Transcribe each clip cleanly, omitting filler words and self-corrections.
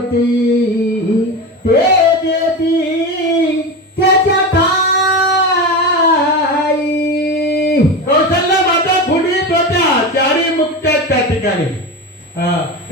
होती ते देती त्याच्या ठाई. कौशल्य माता फुडवीत होत्या चारी मुक्त्या त्या ठिकाणी.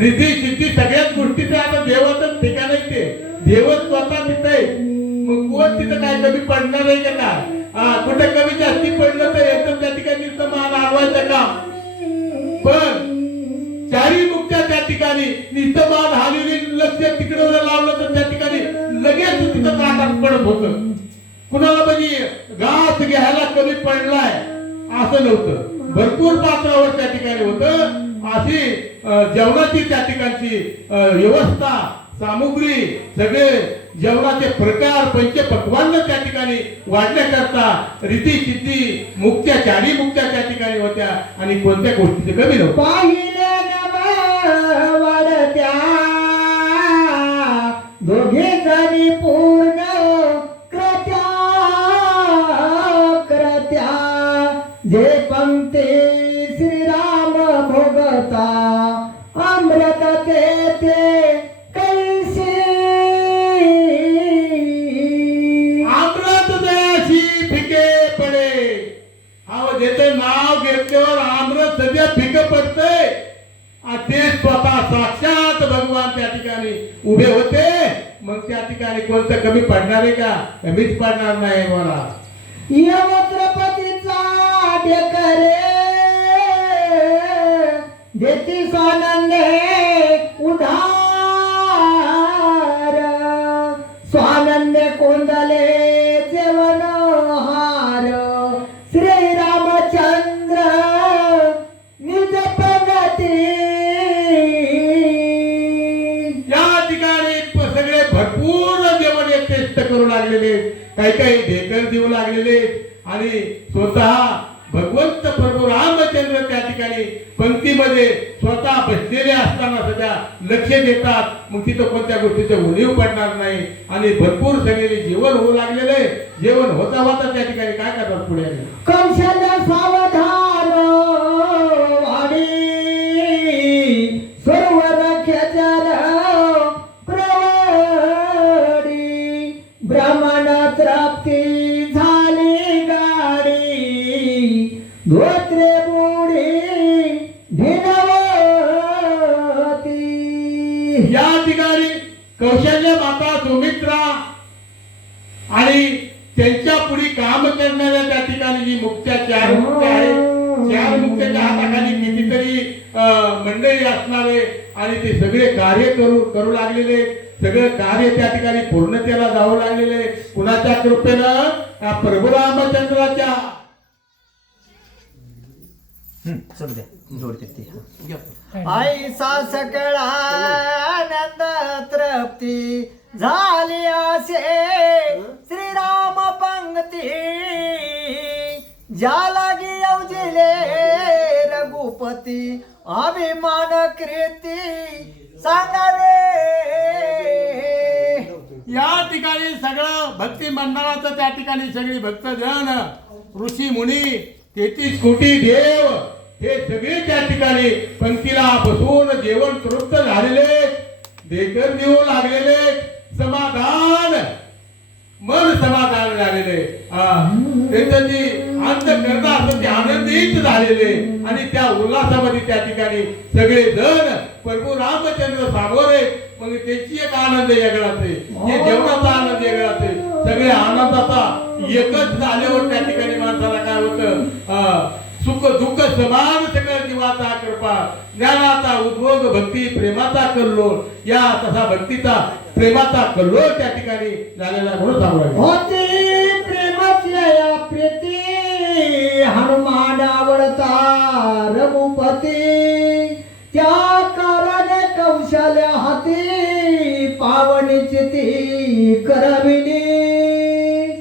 रिद्धी सिद्धी सगळ्याच गोष्टीचं आता देवाचं ठिकाण आहे ते. देवच स्वतः तिथं आहे. मग कोण तिथं काय कमी पडणार आहे का? कुठे कमी जास्ती पडलं तर येतं त्या ठिकाणी मान आडवायचं का? पण चारी मुक्त्या त्या ठिकाणी नुसतं मान हालवली लक्ष तिकडे लावलं तर त्या ठिकाणी लगेच तिथं काटात पडत होत. कुणाला म्हणजे घास घ्यायला कमी पडलाय असं नव्हतं. भरपूर पात्रावर त्या ठिकाणी होतं. अशी जेवणाची त्या ठिकाणची व्यवस्था सामुग्री सगळे जेवणाचे प्रकार पंचपक्वान्न त्या ठिकाणी वाढण्याकरता रिद्धी सिद्धी मुक्त्या चारी मुक्त्या त्या ठिकाणी होत्या आणि कोणत्या गोष्टीचे कमी नव्हतं. पाहिल्या वाढत्या दोघे जणी पूर्ण करत्या जे पंक्ती श्रीराम भोगता अमृत ते कैसे. अमृत दयाशी फिके पडे. ज्याचं नाव घेतल्यावर अमृत सध्या फिकं पडतंय. ते स्वतः साक्षात भगवान त्या ठिकाणी उभे होते. मग त्या ठिकाणी कोणतं कमी पडणार आहे का? कमीच पडणार नाही. मला यमत्रपतीचा डेकरे देती स्वानंदे उधार स्वानंदे कोंदले जेवण हार श्रीरामचंद्र निज प्रगती. या ठिकाणी सगळे भरपूर जेवण टेस्ट करू लागलेले, काही काही ढेकर देऊ लागलेले आणि स्वतः भगवंत प्रभू रामचंद्र त्या ठिकाणी पंक्तीमध्ये स्वतः बसलेले असताना सध्या लक्ष देतात. मग तिथं कोणत्या गोष्टीचं उणीव पडणार नाही आणि भरपूर सगळे जेवण होऊ लागलेले. जेवण होता होता त्या ठिकाणी काय करतात पुढे कौशल्य सावधान वाडी सर्व रख्याचार प्रवडी ब्राह्मण प्राप्ती झाली गाडी धोत्रे बुडी भिनवती. या ठिकाणी कौशल्य माता सुमित्रा आणि त्यांच्या पुढे काम करणाऱ्या त्या ठिकाणी जी मुक्त्या चार मुक्त्या आहेत. चार मुक्त्याच्या हाताखाली कितीतरी मंडळी असणारे आणि ते सगळे कार्य करू लागलेले. सगळं कार्य त्या ठिकाणी पूर्णतेला जाऊ लागलेले. कुणाच्या कृपेनं? प्रभू रामचंद्राच्या. ऐसा सकळ आनंद तृप्ती झाली असे श्रीराम पंक्ती ज्या लागी अवजिले रघुपती अभिमान कृती सांगावे. या ठिकाणी सगळं भक्ती मंडळाचं त्या ठिकाणी सगळी भक्तजन ऋषी मुनी 33 कोटी देव हे सगळे त्या ठिकाणी पंक्तीला बसून जेवण तृप्त झालेले, ढेकर देऊ लागलेले, समाधान मन समाधान झालेले. त्यांची अंतःकरण असं ते आनंदित झालेले आणि त्या उल्हासामध्ये त्या ठिकाणी सगळे जण प्रभू रामचंद्र सामोरे. मग त्याची एक आनंद वेगळाच आहे, हे जेवणाचा आनंद वेगळाच आहे. सगळे आनंदाचा एकच झाल्यावर त्या ठिकाणी माणसाला काय होतं? सुख दुःख समान सगळं जीवाचा कृपा ज्ञानाचा उद्भोग भक्ती प्रेमाचा कल्लोळ. या तसा भक्तीचा प्रेमाचा कल्लोळ त्या ठिकाणी झालेला म्हणून सांगायचं होती प्रेमातल्या प्रीती हनुमान आवडता रघुपती त्या कारणे कौशल्य हाती पावनीची ती करविली.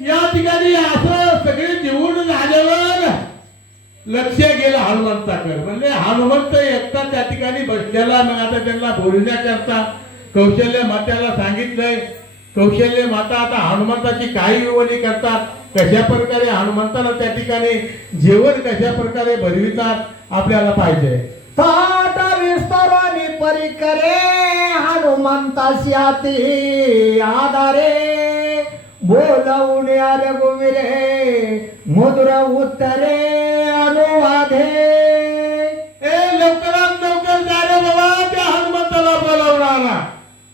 या ठिकाणी असं सगळे निवडून झाल्यावर लक्ष गेलं हनुमंताकडे. म्हणजे हनुमंत एकटा त्या ठिकाणी बसलेला. मग आता त्यांना बोलण्याकरता कौशल्य मात्याला सांगितलंय. कौशल्य माता आता हनुमंताची काही विवणी करतात, कशा प्रकारे हनुमंताला त्या ठिकाणी जेवण कशा प्रकारे भरवितात आपल्याला पाहिजे. ताट विस्ताराने परिकरे हनुमान हनुमंताशी आती आधारे बोलावून रघुवीरे मधुर उत्तरे अनुवादे. लवकरात लवकर जा रे बाबा, त्या हनुमंताला बोलावून आणा.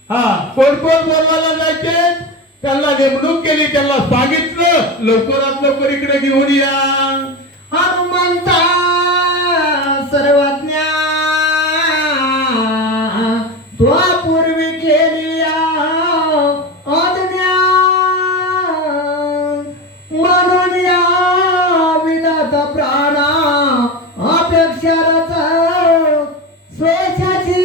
हा, कोण कोण बोलवायला जायचे त्यांना नेमणूक केली, त्यांना सांगितलं लवकरात लवकर इकडे घेऊन या. हनुमंता सर्वज्ञा त्वा पूर्वी केली आज्ञा म्हणून या विधाता प्राणा अपेक्षारच स्वेच्छाची.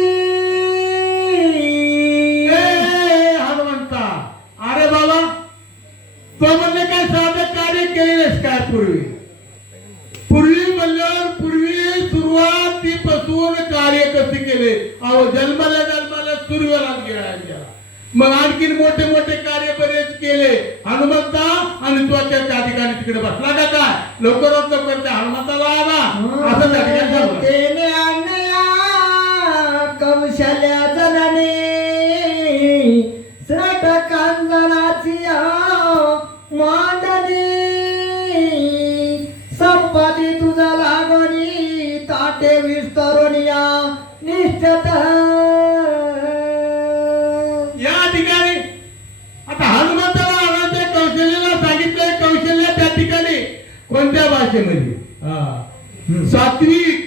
हनुमंता, अरे बाबा तो म्हणले काय साधं कार्य केलेस काय पूर्वी? पूर्वी म्हणल्यावर पूर्वी सुरुवातीपासून कार्य कसे केले? अहो जन्माला सूर्याला गेला, मग आणखीन मोठे मोठे कार्य बरेच केले हनुमंता. आणि तो त्या ठिकाणी तिकडे बसला का काय? लवकरात लवकर त्या हनुमंताला आला असं त्या ठिकाणी सांगलं. तेने आणया कौशल्या जननी श्रट कांदनाची मांडणी संपदी तुझा लागणी ताटे विस्तरुनिया निष्ठत. या ठिकाणी आता हनुमंताला आणायचं कौशल्याला सांगितलंय. कौशल्य त्या ठिकाणी कोणत्या भाषेमध्ये? सात्विक,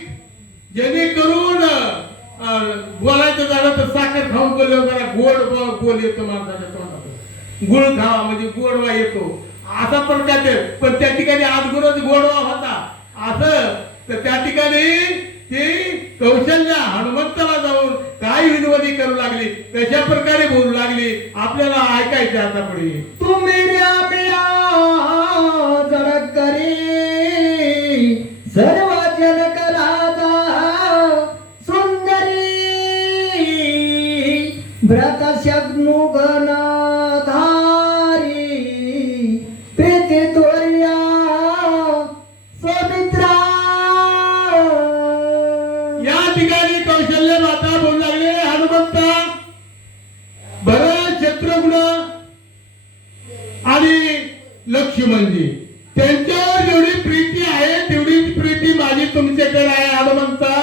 जेणेकरून बोलायचं झालं तर साखर खाऊन बोलल्यावर जरा गोड बोल येतो माणसाच्या तोंडात. गुळ खावा म्हणजे गोडवा येतो असा प्रकार. पण त्या ठिकाणी आजगुरच गोडवा होता असं. तर त्या ठिकाणी ती कौशल्य हनुमंताला जाऊन काय विनवणी करू लागली, कशा प्रकारे बोलू लागली आपल्याला ऐकायचं आता पुढे. तुम्ही जडक करी सर्व जनक राजा सुंदरी व्रत शग्नुगन धारी प्रीती तोरिया सुमित्रा. या ठिकाणी कौशल्य माता बोलू लागले, हनुमंता भरत, शत्रुघ्न आणि लक्ष्मणजी त्यांच्यावर जेवढी प्रीती आहे तेवढीच प्रीती माझी तुमच्याकडे आहे हनुमंता.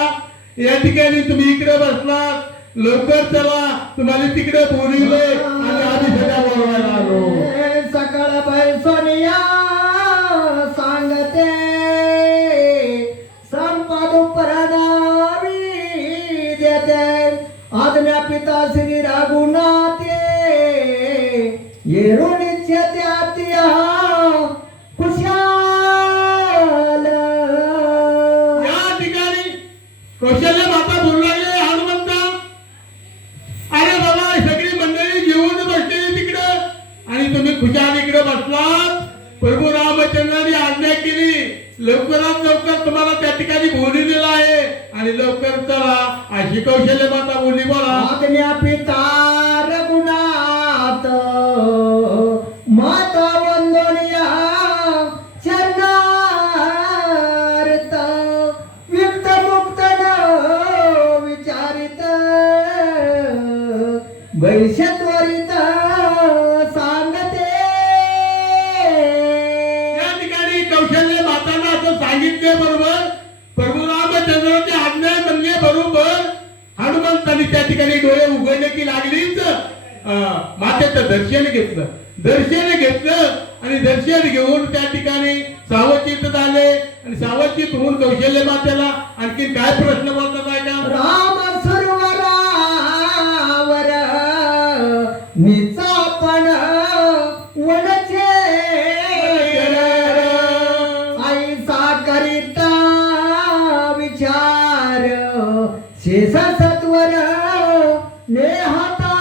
या ठिकाणी तुम्ही इकडे बसलात, लवकर चला, तुम्हाला तिकडे बोलवलंय आणि आम्ही सगळ्या बोलवायला आलो. सकळ पैसोनिया सांगते संपद परणावी देते आज्ञा पिता श्री रघुनाथे येरो निश्चते आत्या खुशाल. या ठिकाणी कौशल्य माता बोलू लागले, हनुमंता अरे बाबा सगळी मंडळी जेवून बसलेली तिकडं आणि तुम्ही खुशाल इकडे बसलात. प्रभू रामचंद्रांनी आज्ञा केली लवकरात लवकर तुम्हाला त्या ठिकाणी बोलवलेलं आहे आणि लवकर चला अशी कौशल्य माता बोलली. बोला. आज्ञा पिता रघुनाथ माता वंदनिया चरणार्थ विक्त मुक्त विचारित वैशत्वरित सांगते. या ठिकाणी कौशल्य मातांना असं सांगितले बरोबर प्रभू रामचंद्राची आज्ञा म्हणले बरोबर हनुमंतांनी त्या ठिकाणी डोळे उघडले की लागलीच मातेचं दर्शन घेतलं. दर्शन घेतलं आणि दर्शन घेऊन त्या ठिकाणी सावचित झाले आणि सावचित होऊन कौशल्य मातेला आणखी काय प्रश्न बोलतात आहे का? राम सरोवरावर निचापण वनचे आई साकरिता विचार शेष सत्वर नेहता.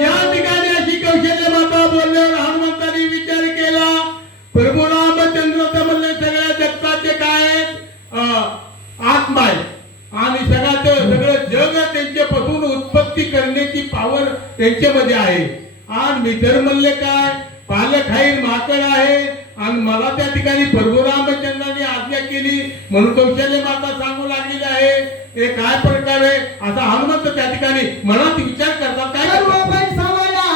या ठिकाणी अशी कौशल्य माता बोलल्यावर हनुमंतांनी विचार केला. प्रभू रामचंद्र म्हणले सगळ्या जगताचे काय आत्मा आहे आणि सगळं जग त्यांच्यापासून उत्पत्ती करण्याची पावर त्यांच्यामध्ये आहे. आणि मी तर म्हणले काय पालक आहे माकड आहे आणि मला त्या ठिकाणी प्रभू रामचंद्रांनी आज्ञा केली म्हणून कौशल्य माता सांगू लागलेली आहे. हे काय प्रकार आहे असा हनुमंत ठिकाणी मनात विचार करतात काय सर्व करतात? बैसवला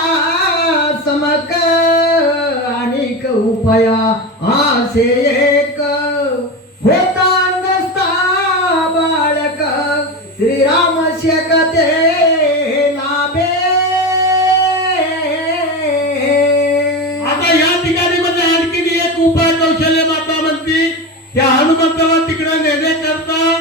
समक अनेक उपाया आसे एक होता नसता बाळक श्रीराम शेकते लाभे. आता या ठिकाणी म्हणजे आणखीन एक उपाय कौशल्य माता म्हणती त्या हनुमंताला तिकडे नेण्याकरता